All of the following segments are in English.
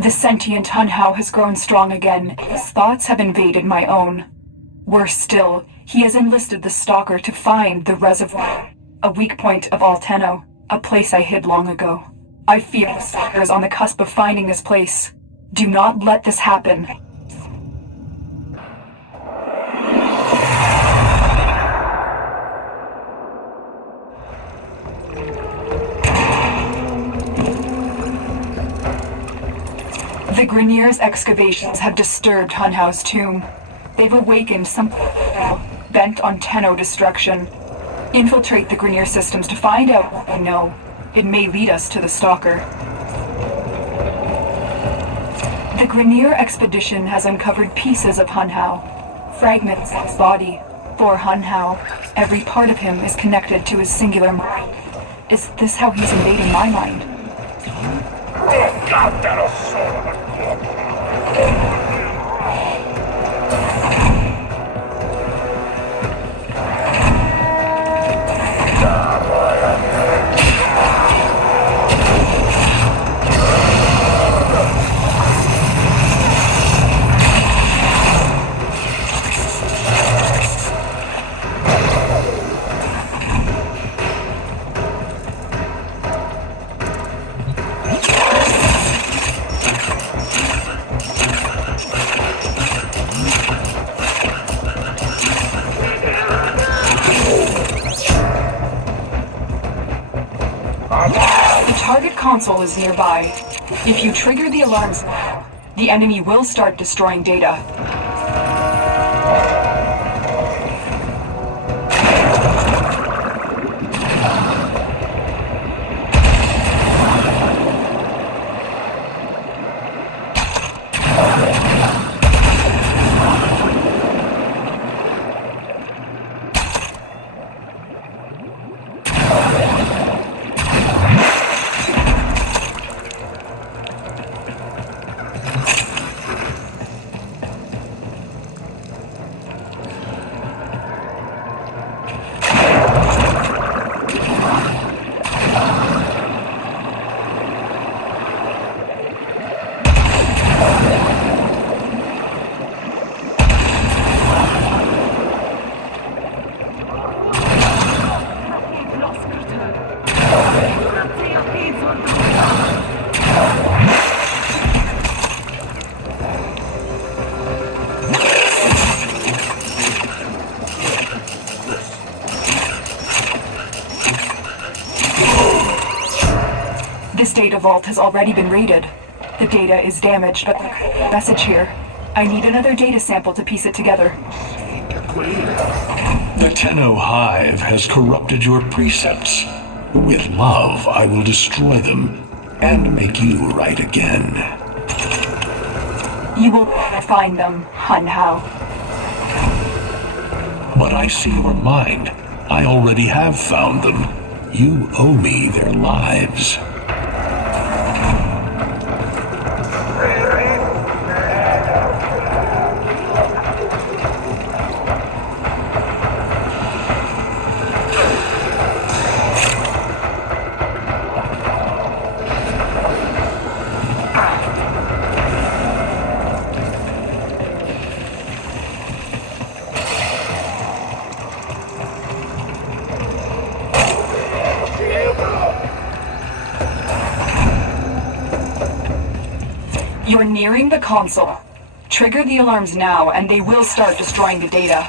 The sentient Hunhao has grown strong again. His thoughts have invaded my own. Worse still, he has enlisted the Stalker to find the reservoir, a weak point of all Tenno, a place I hid long ago. I fear the Stalker is on the cusp of finding this place. Do not let this happen. The Grineer's excavations have disturbed Hunhao's tomb. They've awakened some bent on Tenno destruction. Infiltrate the Grineer systems to find out what they know. It may lead us to the Stalker. The Grineer expedition has uncovered pieces of Hunhao, fragments of his body. For Hunhao, every part of him is connected to his singular mind. Is this how he's invading my mind? Target console is nearby. If you trigger the alarms now, the enemy will start destroying data. This data vault has already been raided. The data is damaged, but the message here. I need another data sample to piece it together. The Tenno Hive has corrupted your precepts. With love, I will destroy them and make you right again. You will never find them, Hunhao. But I see your mind. I already have found them. You owe me their lives. You're nearing the console. Trigger the alarms now, and they will start destroying the data.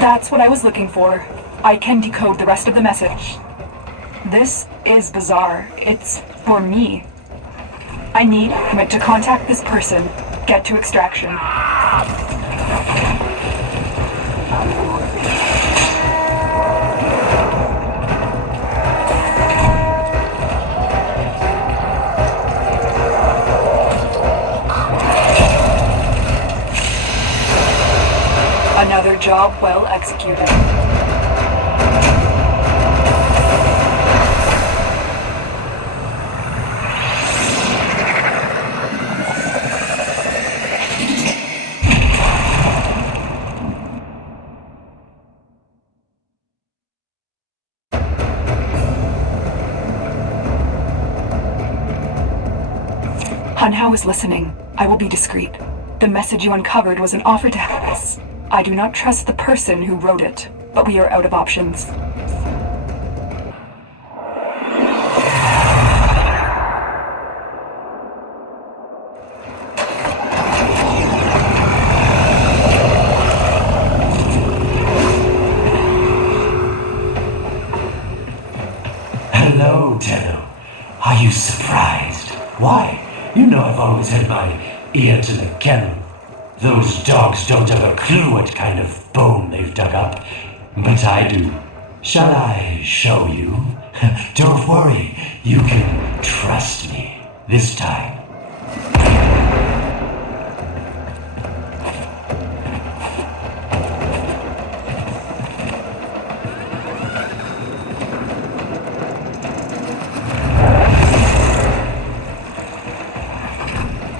That's what I was looking for. I can decode the rest of the message. This is bizarre. It's for me. I need to contact this person, get to extraction. Another job well executed. Hunhao is listening. I will be discreet. The message you uncovered was an offer to help us. I do not trust the person who wrote it, but we are out of options. Hello, Tenno. Are you surprised? Why? You know I've always had my ear to the kennel. Those dogs don't have a clue what kind of bone they've dug up, but I do. Shall I show you? Don't worry, you can trust me this time.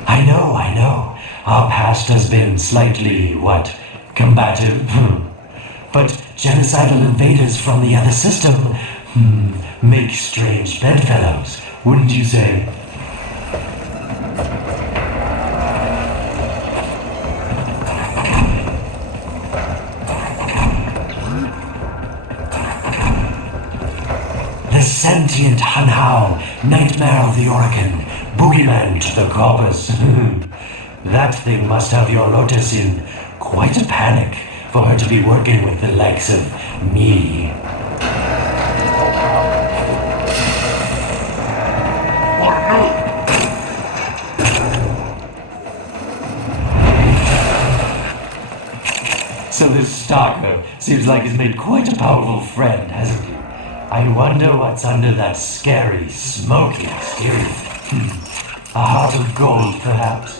I know. Our past has been slightly, combative? But genocidal invaders from the other system, make strange bedfellows, wouldn't you say? The sentient Hunhao, nightmare of the Awaken, boogeyman to the coppers. That thing must have your Lotus in quite a panic for her to be working with the likes of me. So this stalker seems like he's made quite a powerful friend, hasn't he? I wonder what's under that scary, smoky exterior. A heart of gold, perhaps?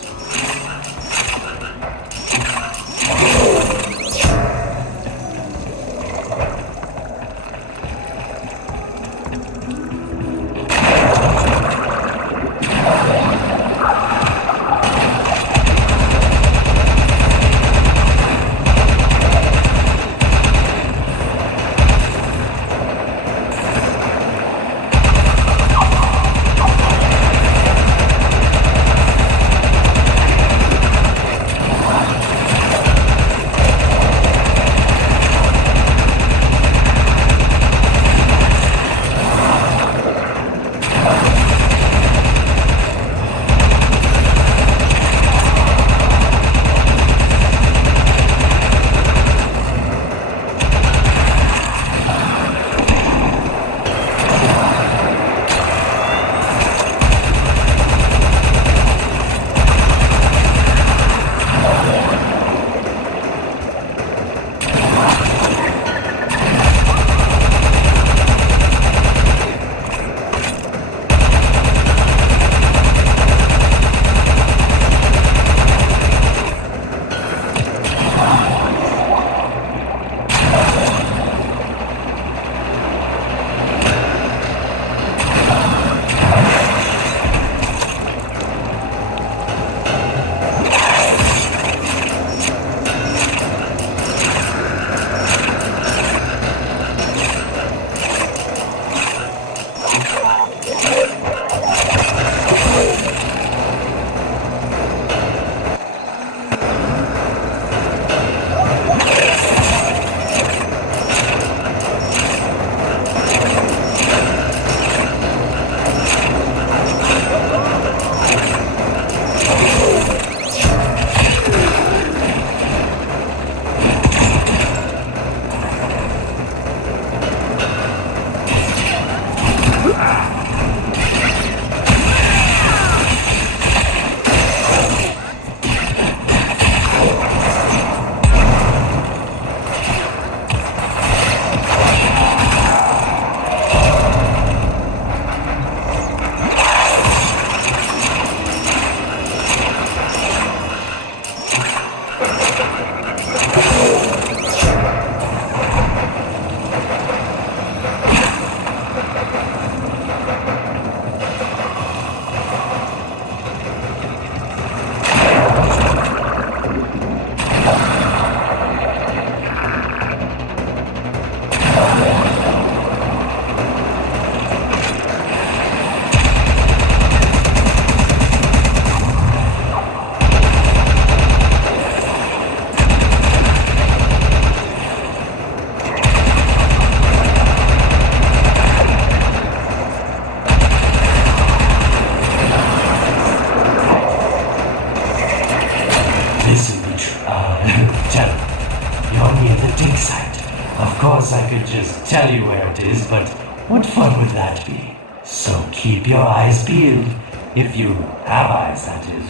I could just tell you where it is, but what fun would that be? So keep your eyes peeled. If you have eyes, that is.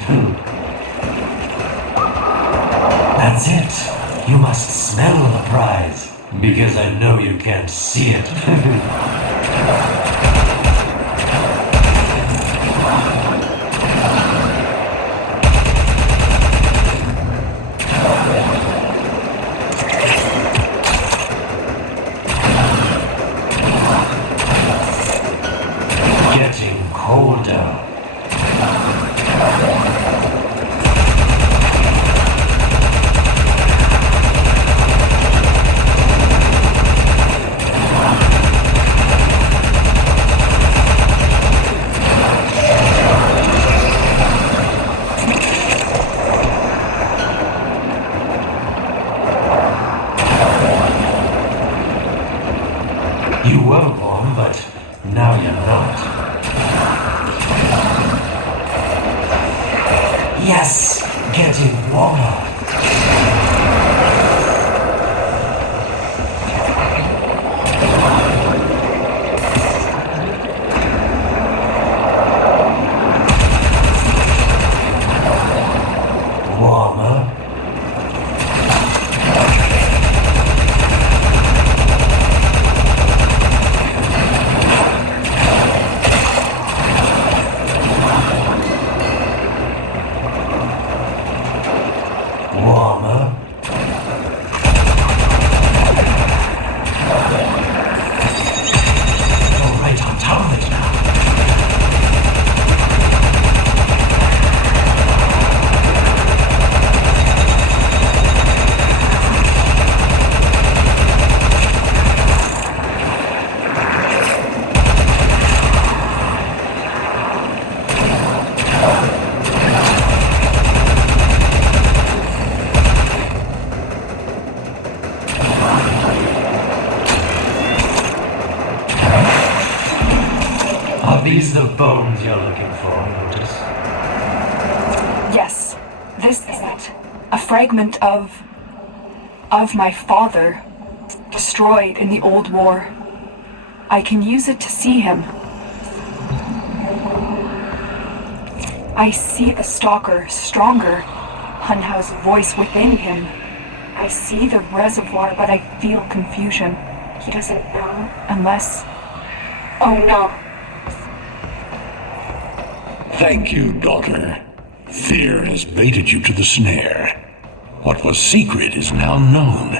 That's it. You must smell the prize, because I know you can't see it. You were warm, but now you're not. Yes, getting warmer. Warmer. Warmer. You're right on top of it now. Are these the bones you're looking for, Lotus? Yes, this is it. A fragment of my father, destroyed in the old war. I can use it to see him. I see the stalker stronger, Hunhow's voice within him. I see the reservoir, but I feel confusion. He doesn't know unless... Oh no. Thank you, daughter. Fear has baited you to the snare. What was secret is now known.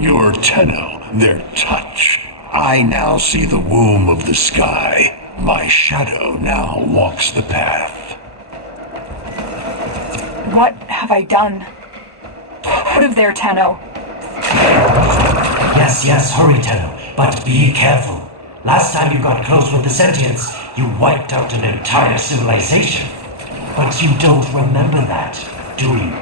Your Tenno, their touch. I now see the womb of the sky. My shadow now walks the path. What have I done? Put of their Tenno. Yes, hurry, Tenno, but be careful. Last time you got close with the sentients, you wiped out an entire civilization. But you don't remember that, do you?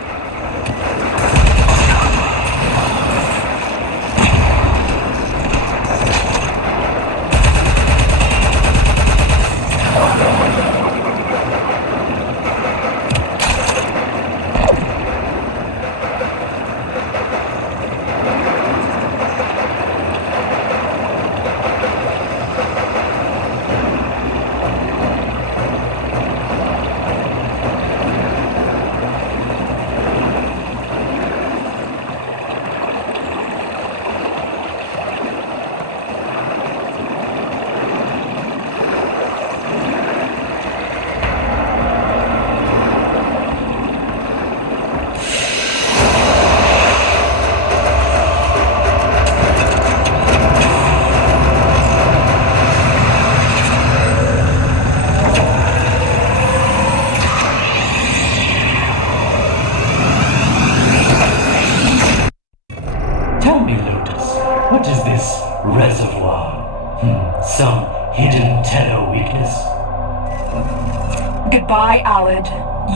Goodbye, Alid.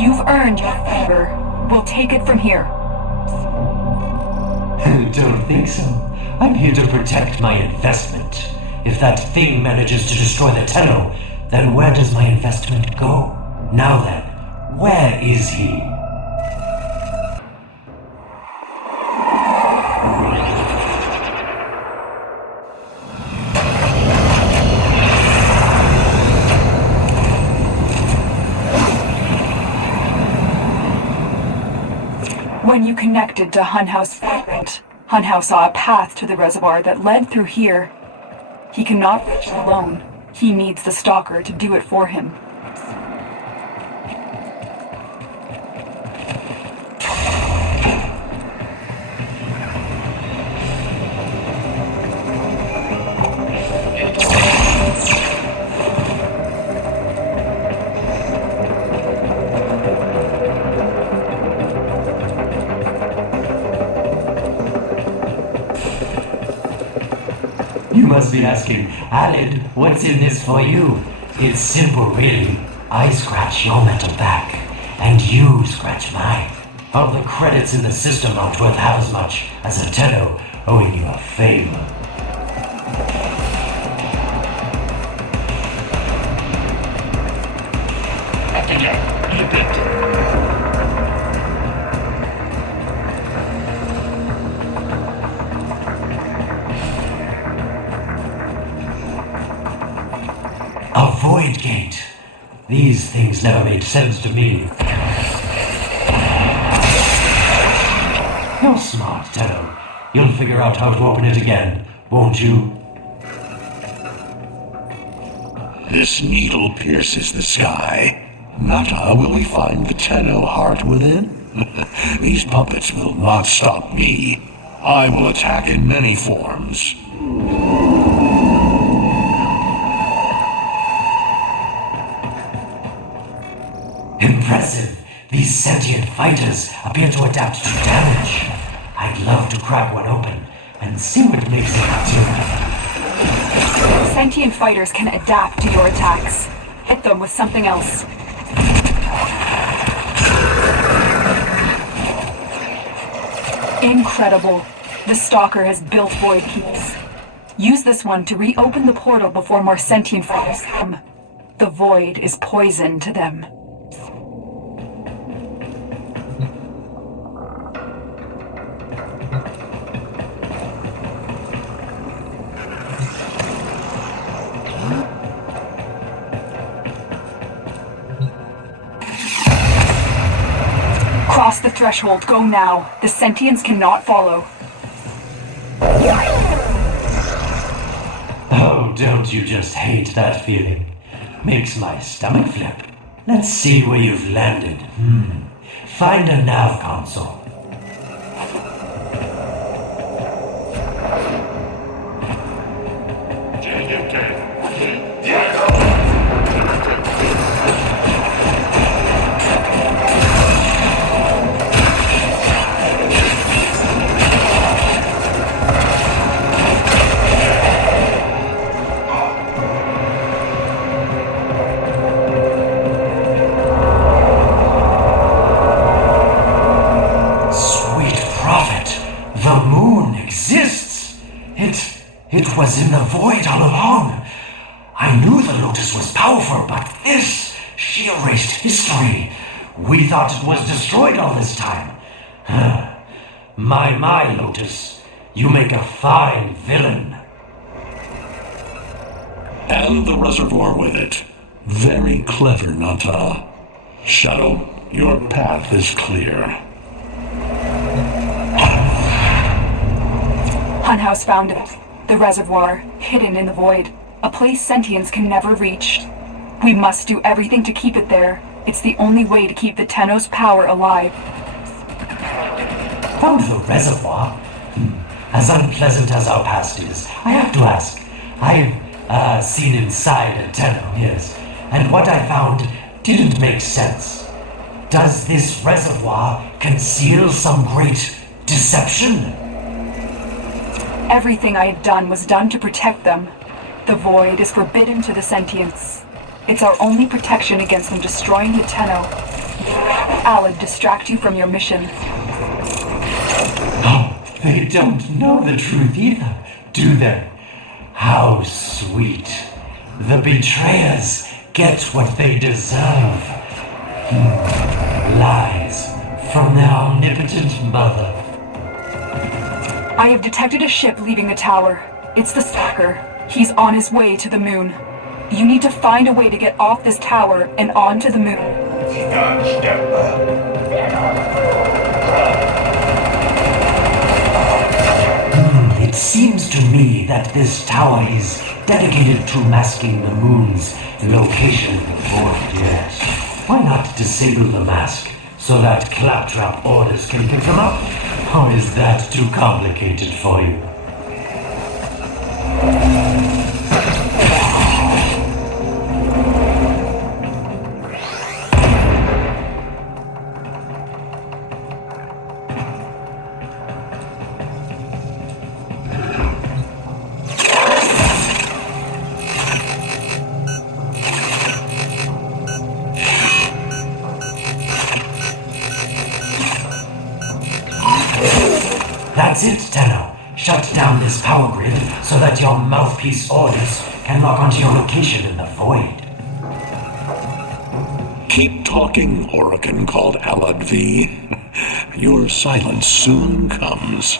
You've earned your favor. We'll take it from here. Don't think so. I'm here to protect my investment. If that thing manages to destroy the Tenno, then where does my investment go? Now then, where is he? When you connected to Hunhouse Fragment, Hunhouse saw a path to the reservoir that led through here. He cannot reach it alone. He needs the Stalker to do it for him. You must be asking, Alid, what's in this for you? It's simple, really. I scratch your metal back, and you scratch mine. All the credits in the system aren't worth half as much as a Tenno owing you a favor. A void gate. These things never made sense to me. You're smart, Tenno. You'll figure out how to open it again, won't you? This needle pierces the sky. Nata, will we find the Tenno heart within? These puppets will not stop me. I will attack in many forms. Impressive. These sentient fighters appear to adapt to damage. I'd love to crack one open and see what makes it tick. Sentient fighters can adapt to your attacks. Hit them with something else. Incredible. The Stalker has built void keys. Use this one to reopen the portal before more sentient fighters come. The void is poison to them. Cross the threshold. Go now. The sentients cannot follow. Oh, don't you just hate that feeling? Makes my stomach flip. Let's see where you've landed. Find a nav console. It was in the void all along. I knew the Lotus was powerful, but this, she erased history. We thought it was destroyed all this time. My, Lotus, you make a fine villain. And the reservoir with it. Very clever, Nata. Shadow, your path is clear. Hunhouse found it. The reservoir, hidden in the void. A place sentients can never reach. We must do everything to keep it there. It's the only way to keep the Tenno's power alive. Found the reservoir? As unpleasant as our past is, I have to ask. I've seen inside a Tenno, yes. And what I found didn't make sense. Does this reservoir conceal some great deception? Everything I had done was done to protect them. The void is forbidden to the sentients. It's our only protection against them destroying the Tenno. Alad distract you from your mission. Oh, they don't know the truth either, do they? How sweet. The betrayers get what they deserve. Lies from their omnipotent mother. I have detected a ship leaving the tower. It's the Stalker. He's on his way to the moon. You need to find a way to get off this tower and onto the moon. It seems to me that this tower is dedicated to masking the moon's location in the void, yes. Why not disable the mask so that claptrap orders can pick them up? Or is that too complicated for you? That's it, Tenno. Shut down this power grid so that your mouthpiece orders can lock onto your location in the void. Keep talking, Oracle called Alad V. Your silence soon comes.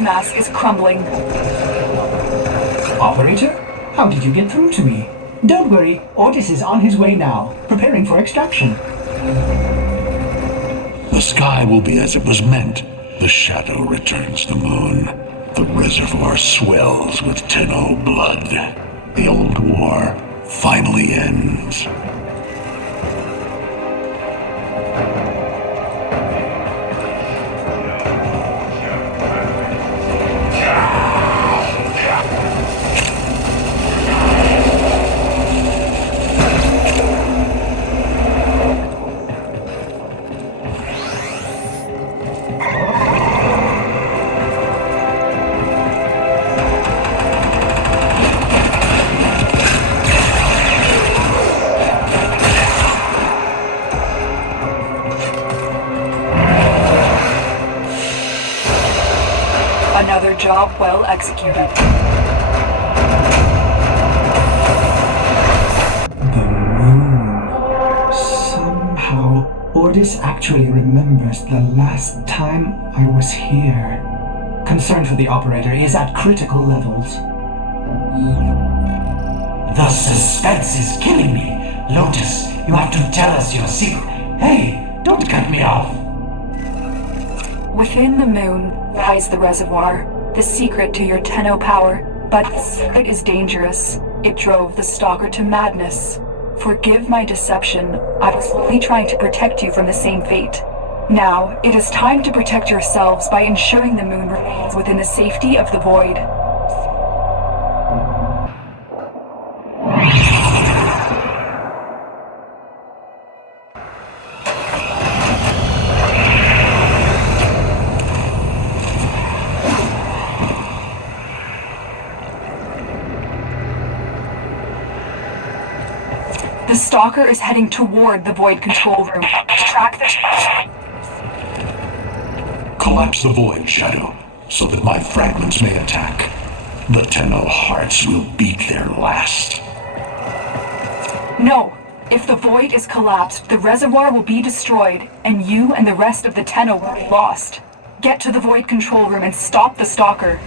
Mask is crumbling. Operator? How did you get through to me? Don't worry, Otis is on his way now, preparing for extraction. The sky will be as it was meant. The shadow returns the moon. The reservoir swells with Tenno blood. The old war finally ends. Another job well executed. The moon. Somehow, Otis actually remembers the last time I was here. Concern for the operator is at critical levels. The suspense is killing me. Lotus, you have to tell us your secret. Hey, don't cut me off. Within the moon lies the reservoir, the secret to your Tenno power. But the secret is dangerous. It drove the Stalker to madness. Forgive my deception. I was only trying to protect you from the same fate. Now, it is time to protect yourselves by ensuring the moon remains within the safety of the void. The Stalker is heading toward the Void control room. Track the... Collapse the void, Shadow, so that my fragments may attack. The Tenno hearts will beat their last. No, If the void is collapsed, the reservoir will be destroyed, and you and the rest of the Tenno will be lost. Get to the void control room and stop the stalker.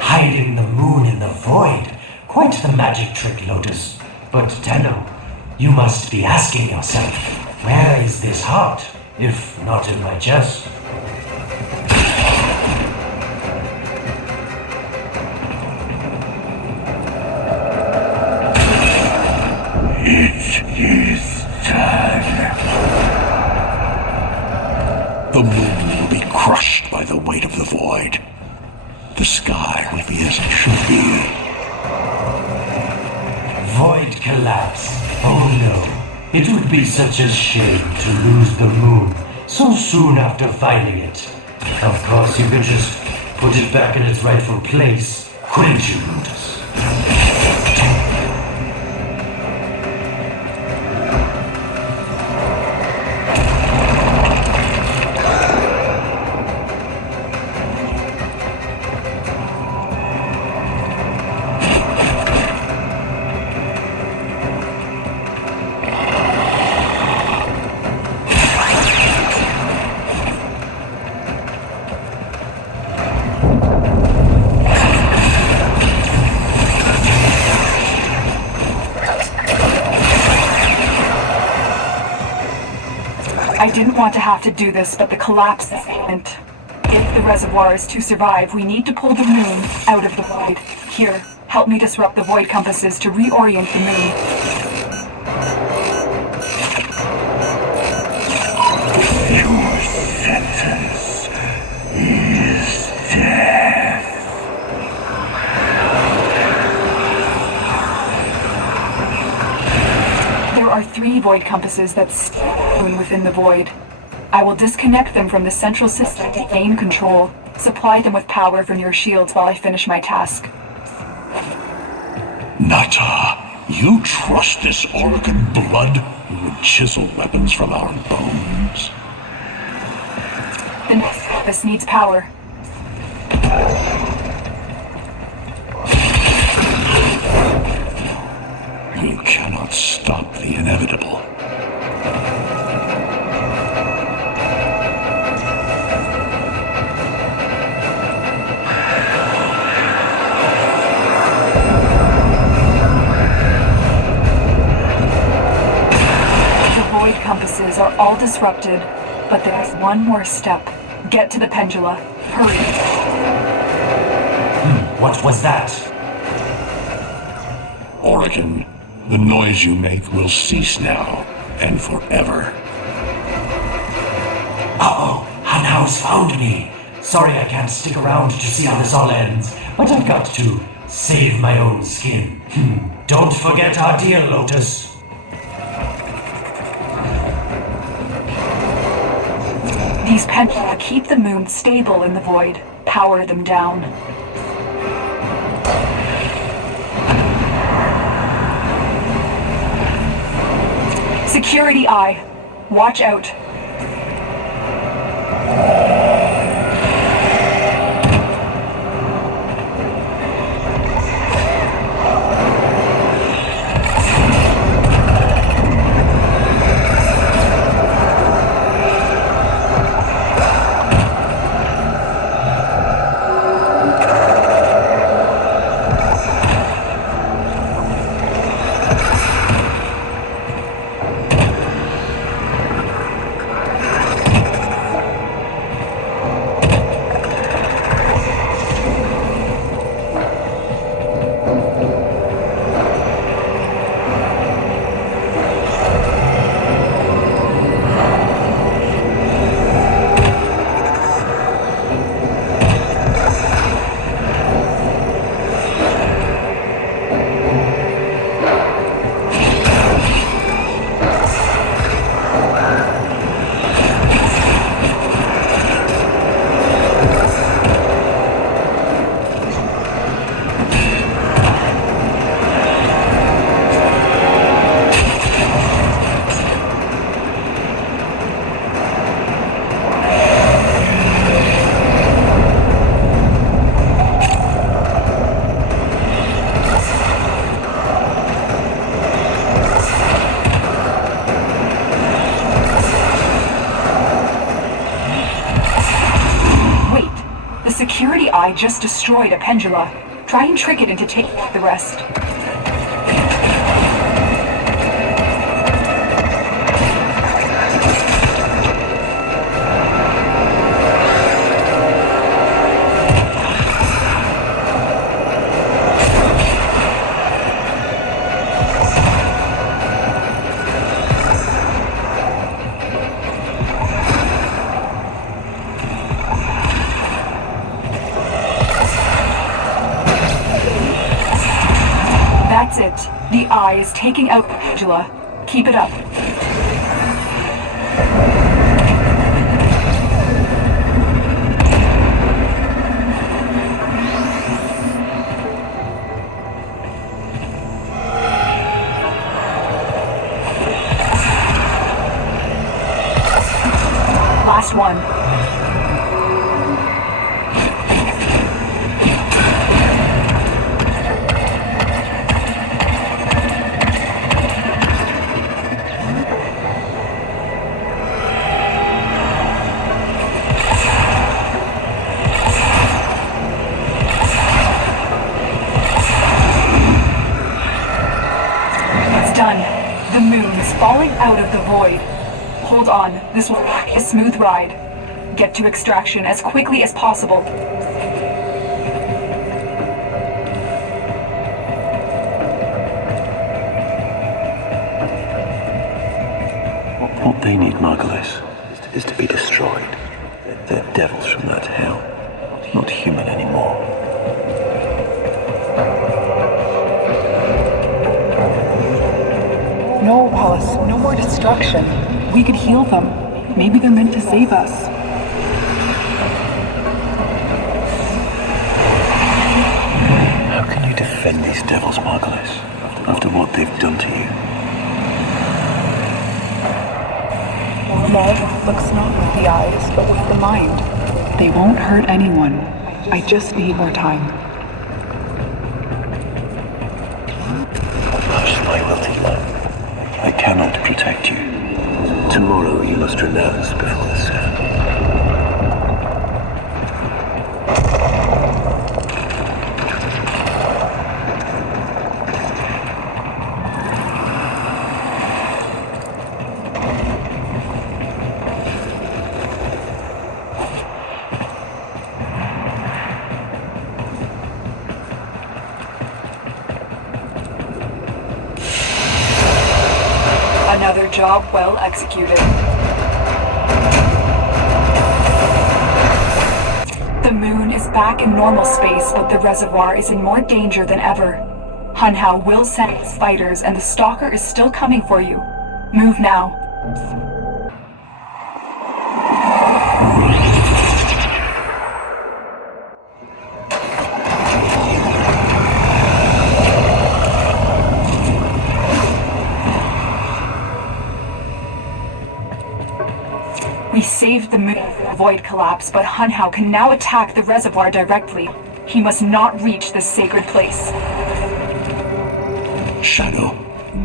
Hiding the moon in the void. Quite the magic trick, Lotus. But Tenno, you must be asking yourself, where is this heart, if not in my chest? It is done. The moon will be crushed by the weight of the void. The sky will be as it should be. Void collapse. Oh no. It would be such a shame to lose the moon so soon after finding it. Of course, you could just put it back in its rightful place, couldn't you, Lotus? I didn't want to have to do this, but the collapse is imminent. If the reservoir is to survive, we need to pull the moon out of the void. Here, help me disrupt the void compasses to reorient the moon. Your sentence is death. There are 3 void compasses that stay within the void. I will disconnect them from the central system to gain control. Supply them with power from your shields while I finish my task. Nata, you trust this Awaken blood who would chisel weapons from our bones? The next compass needs power. You cannot stop the inevitable. Compasses are all disrupted, but there's one more step. Get to the pendula. Hurry. What was that? Awaken, the noise you make will cease now and forever. Uh-oh, Hanau's found me. Sorry I can't stick around to see how this all ends, but I've got to save my own skin. Don't forget our dear Lotus. These pendula keep the moon stable in the void. Power them down. Security eye. Watch out. security eye just destroyed a pendula. Try and trick it into taking out the rest. That's it. The eye is taking out the pendula. Keep it up. Last one. The moon is falling out of the void. Hold on, this will be a smooth ride. Get to extraction as quickly as possible. What they need, Margulis, is to be destroyed. They're devils from that hell, not human anymore. No, Wallace, no more destruction. We could heal them. Maybe they're meant to save us. How can you defend these devils, Margulis, after what they've done to you? Love looks not with the eyes, but with the mind. They won't hurt anyone. I just need more time. Hush, my wilting love. I cannot protect you. Tomorrow you must renounce before the sun. Another job well executed. The moon is back in normal space, but the reservoir is in more danger than ever. Hunhao will send its fighters, and the stalker is still coming for you. Move now. We saved the moon from the void collapse, but Hunhao can now attack the reservoir directly. He must not reach this sacred place. Shadow,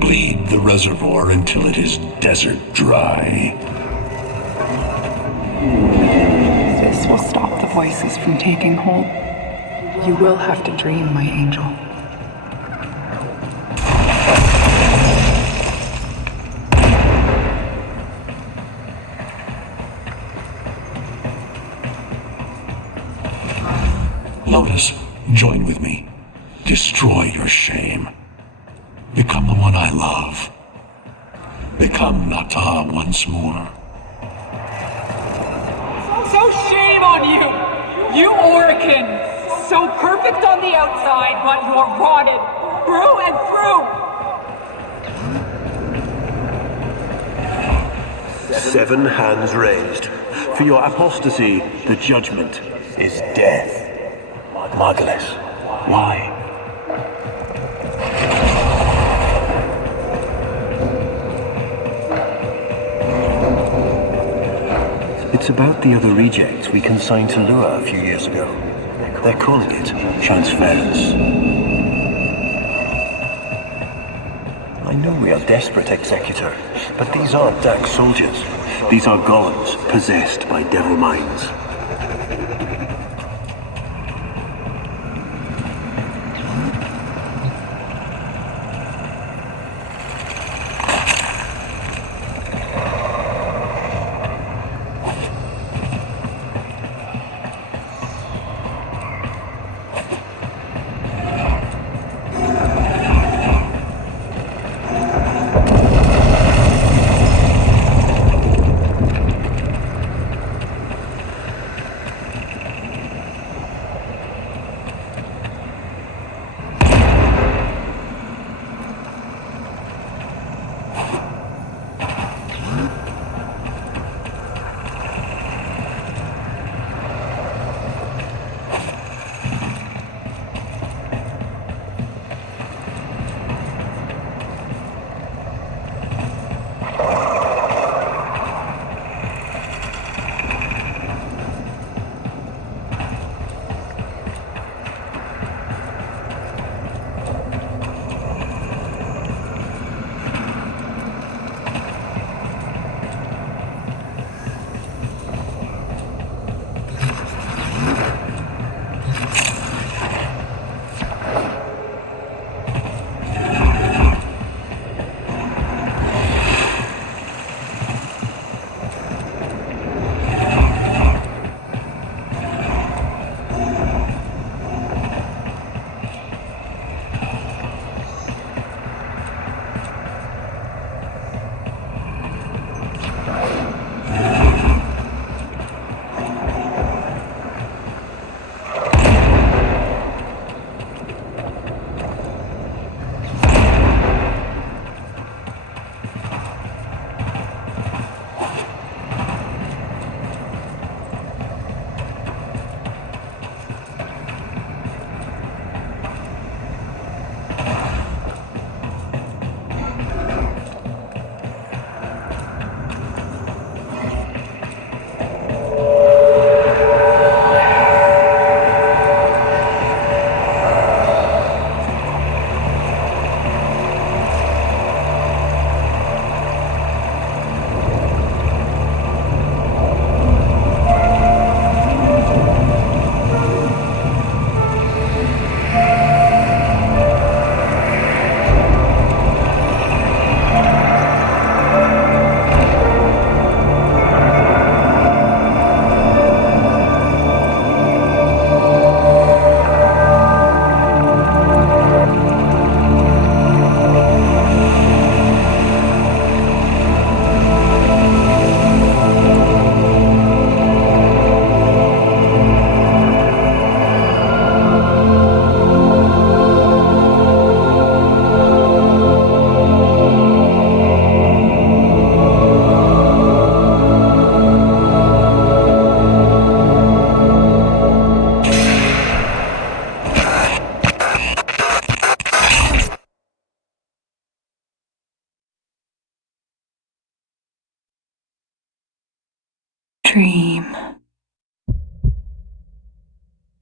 bleed the reservoir until it is desert dry. This will stop the voices from taking hold. You will have to dream, my angel. Lotus, join with me. Destroy your shame. Become the one I love. Become Nata once more. So shame on you! You Awaken! So perfect on the outside, but you're rotted through and through! 7 hands raised. For your apostasy, the judgment is death. Margulis, why? It's about the other rejects we consigned to Lua a few years ago. They're calling it transference. I know we are desperate, Executor, but these aren't Dak soldiers. These are golems possessed by devil minds.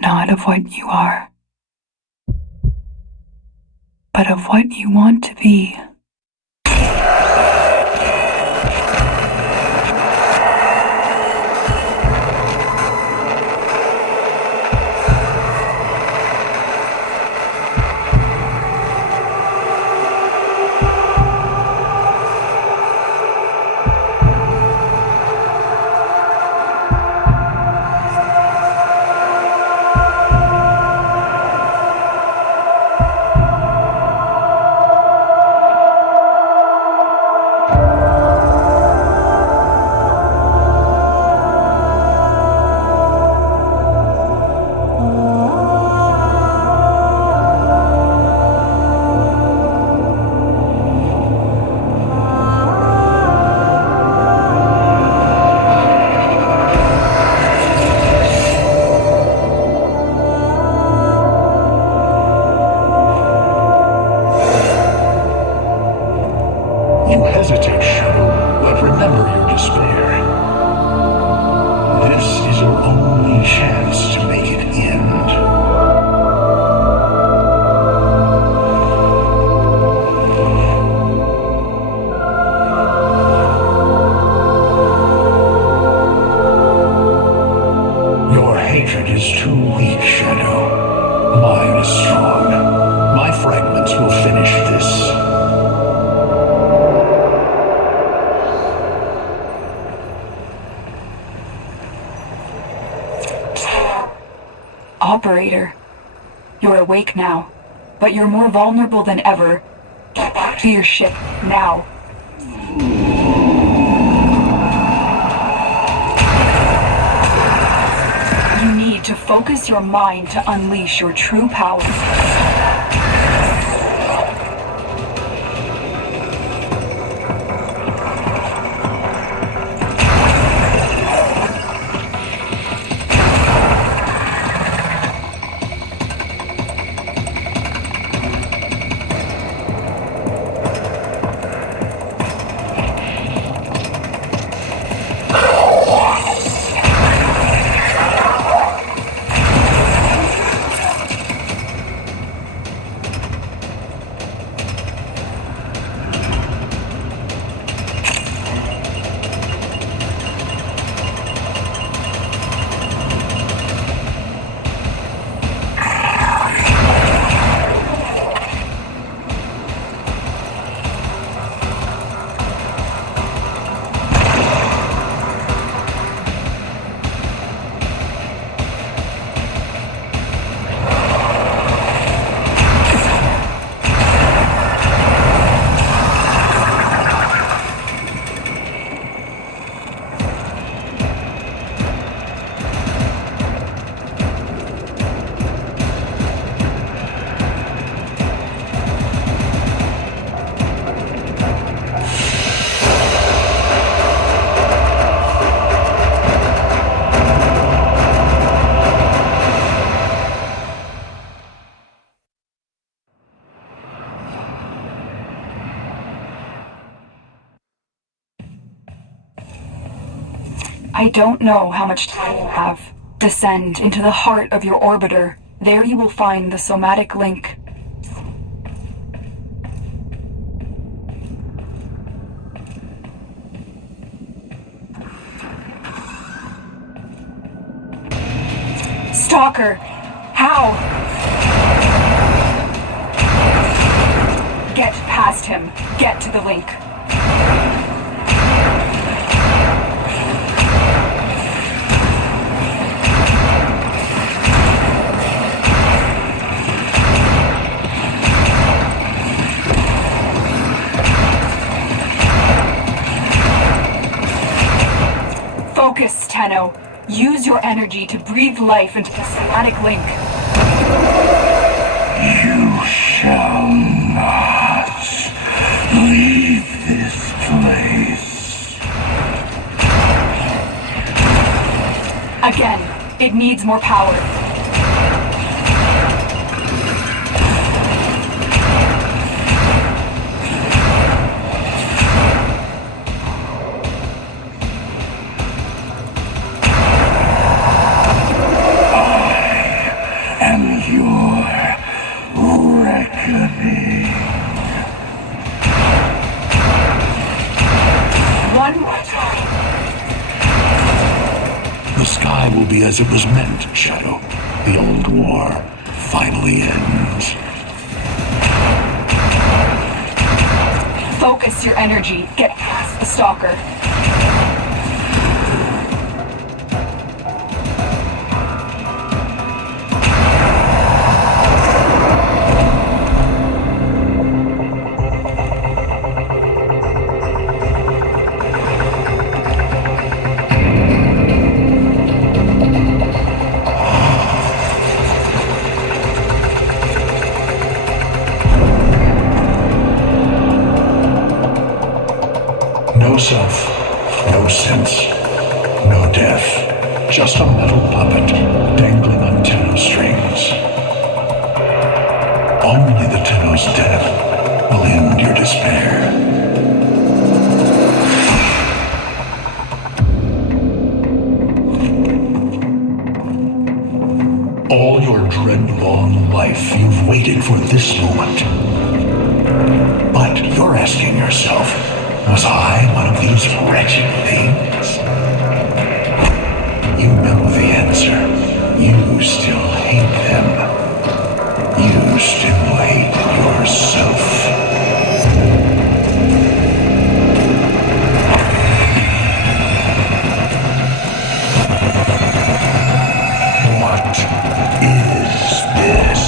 not of what you are, but of what you want to be. You hesitate, Shadow, but remember your despair. This is your only chance to make it end. Your hatred is too weak, Shadow. Mine is strong. My fragments will finish this. Operator, you're awake now, but you're more vulnerable than ever. Get back to your ship, now. You need to focus your mind to unleash your true power. I don't know how much time you have. Descend into the heart of your orbiter. There you will find the somatic link. Stalker! How? Get past him. Get to the link. Focus, Tenno. Use your energy to breathe life into the somatic link. You shall not leave this place. Again, it needs more power. sky will be as it was meant, Shadow. The old war finally ends. Focus your energy. Get past the stalker. No self, no sense, no death. Just a metal puppet dangling on Tenno strings. Only the Tenno's death will end your despair. All your dread-long life, you've waited for this moment. But you're asking yourself, was I one of these wretched things? You know the answer. You still hate them. You still hate yourself. What is this?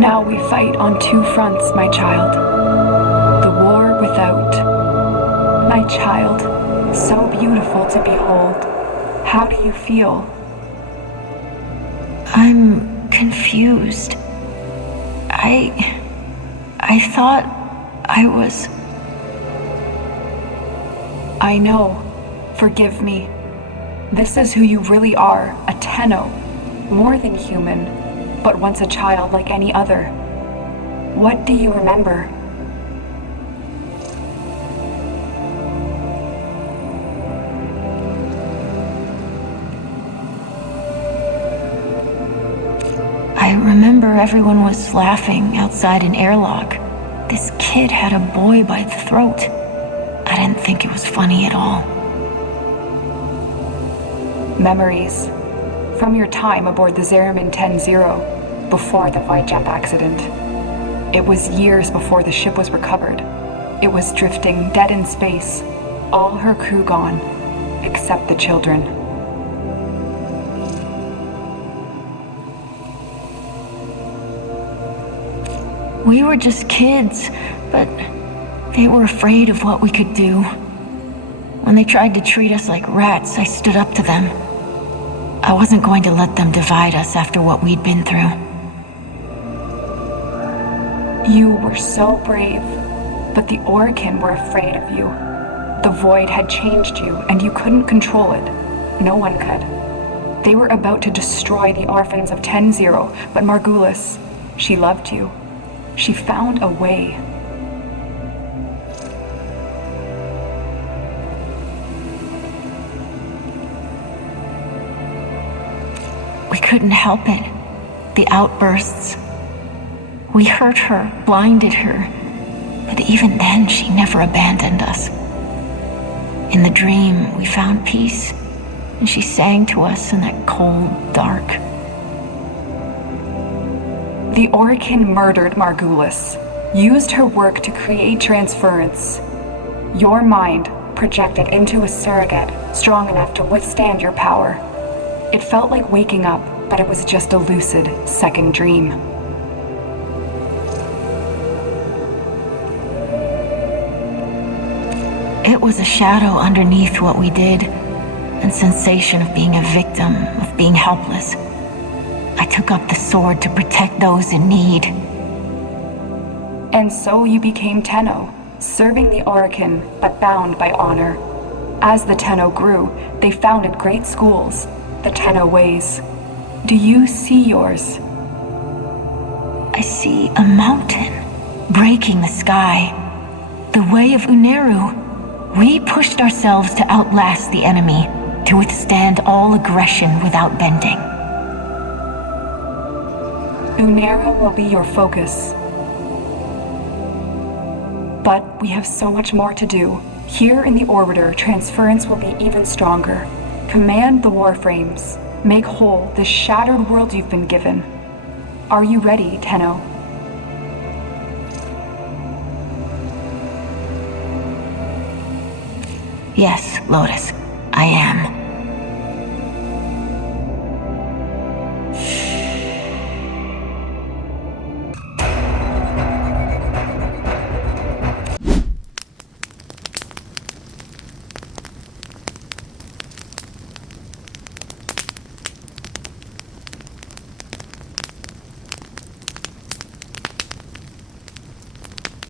Now we fight on two fronts, my child. The war without. My child, so beautiful to behold. How do you feel? I'm confused. I thought I was... I know. Forgive me. This is who you really are, a Tenno. More than human, but once a child like any other. What do you remember? I remember everyone was laughing outside an airlock. This kid had a boy by the throat. I didn't think it was funny at all. Memories. From your time aboard the Zariman 10-0, before the Void Jet accident. It was years before the ship was recovered. It was drifting dead in space, all her crew gone, except the children. We were just kids, but they were afraid of what we could do. When they tried to treat us like rats, I stood up to them. I wasn't going to let them divide us after what we'd been through. You were so brave, but the Awaken were afraid of you. The Void had changed you, and you couldn't control it. No one could. They were about to destroy the orphans of 10-0, but Margulis, she loved you. She found a way. We couldn't help it. The outbursts. We hurt her, blinded her. But even then, she never abandoned us. In the dream, we found peace, and she sang to us in that cold dark. The Awaken murdered Margulis, used her work to create transference. Your mind projected into a surrogate strong enough to withstand your power. It felt like waking up, but it was just a lucid second dream. It was a shadow underneath what we did, and sensation of being a victim, of being helpless. I took up the sword to protect those in need. And so you became Tenno, serving the Awaken, but bound by honor. As the Tenno grew, they founded great schools, the Tenno ways. Do you see yours? I see a mountain breaking the sky. The way of Uneru. We pushed ourselves to outlast the enemy, to withstand all aggression without bending. Uneru will be your focus. But we have so much more to do. Here in the Orbiter, transference will be even stronger. Command the Warframes. Make whole this shattered world you've been given. Are you ready, Tenno? Yes, Lotus, I am.